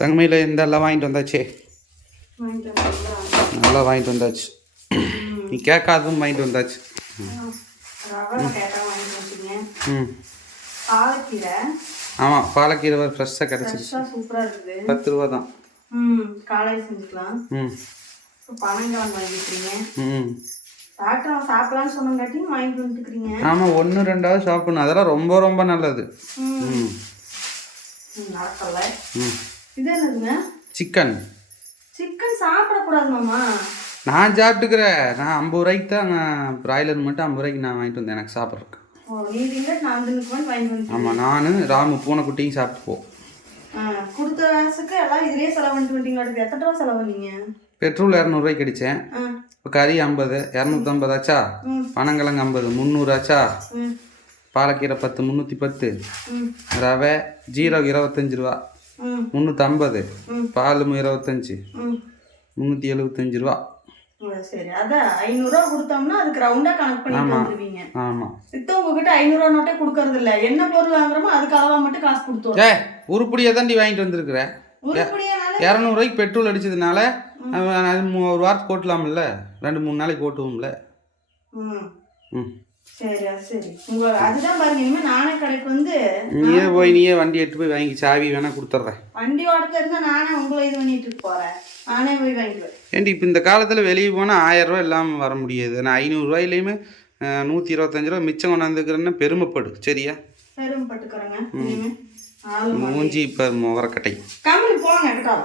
தங்கமையில் இந்த எல்லாம் வாங்கிட்டு வந்தாச்சே? நல்லா வாங்கிட்டு வந்தாச்சு. நீ கேட்காதும் வாங்கிட்டு வந்தாச்சு. ஆமாம் பாலக்கீரை. ஃப்ரெஷ்ஷாக கிடச்சிருச்சு. ஃப்ரெஷ்ஷாக சூப்பராக இருக்குது. பத்து ரூபா தான். ம் காலையில் செஞ்சுக்கலாம். ம். பனங்கிழங்கு வாங்கிக்கிறீங்க டாக்டர் வாங்கிட்டு ஆமாம் ஒன்று ரெண்டாவது சாப்பிடணும். அதெல்லாம் ரொம்ப ரொம்ப நல்லது. ம், நடக்கல. ம். இது என்னதுங்க? சிக்கன் சிக்கன் சாப்பிடக்கூடாது மாமா. நான் சாப்பிட்டுக்கிறேன். நான் ஐம்பது ரூபாய்க்கு தான் ப்ராய்லர் மட்டும் ஐம்பது ரூபாய்க்கு நான் வாங்கிட்டு வந்தேன். எனக்கு சாப்பிட்றதுக்கு. ஆமாம் நான் ராமு பூனைக்குட்டியும் சாப்பிட்டு போ கொடுத்த காசுக்கு எல்லாம் இதுலயே செலவு பண்ணிட்டு வந்துட்டீங்களா எத்தனை ரூபா செலவு பண்ணீங்க? பெட்ரோல் இரநூறுவாய்க்கு அடித்தேன் இப்போ கறி ஐம்பது இரநூத்தம்பதாச்சா ம். பனங்கிழங்கு ஐம்பது முந்நூறாச்சா ம். பாலக்கீரை பத்து முந்நூற்றி பத்து. ரவை ஜீரகம் இருபத்தஞ்சி ரூபா. முந்நூற்றம்பது. பால் இருபத்தஞ்சி முந்நூற்றி எழுபத்தஞ்சு ரூபா. சரி. அதான் ஐநூறுரூவா கொடுத்தோம்னா அதுக்கு ரவுண்டாக கணக்கு பண்ணிட்டு வந்துருவீங்க. ஆமாம் சித்த உங்ககிட்ட ஐநூறுரூவா நோட்டே கொடுக்கறது இல்ல என்ன பொருள் வாங்குறோமோ அதுக்கு அளவா மட்டும் காசு கொடுத்துரும் ஏ உருப்படியாக தாண்டி வாங்கிட்டு வந்திருக்கிற. இரநூறுவாய்க்கு பெட்ரோல் அடிச்சதுனால ஒரு வாரத்துக்கு ஓட்டலாம்ல. ரெண்டு மூணு நாளைக்கு ஓட்டுவோம்ல. ம். ம். சரி அது சரி. உங்க அதுதான் பாருங்க இனிமே நானே கடைக்கு வந்து நீயே போய் நீயே வண்டி எடுத்து போய் வாங்கி சாவி வேணா கொடுத்துட்றேன் வண்டி ஓட்டத்துல இருந்தா நானே உங்களை இது பண்ணிட்டு இருக்க போறேன். நானே போய் வாங்கிக்குவேன் ஏண்டி இப்போ இந்த காலத்தில் வெளியே போனால் ஆயிரரூவா இல்லாமல் வர முடியாது. நான் ஐநூறுரூவாயிலையுமே நூற்றி இருபத்தஞ்சு ரூபா மிச்சம் கொண்டாந்துக்கிறேன்னா பெருமைப்படு. சரியா? பெரும் பட்டுக்கிறேங்க இனிமே ஆளு மூஞ்சி இப்போ முகரக்கட்டை. கம்பெனி போங்க எடுக்கலாம்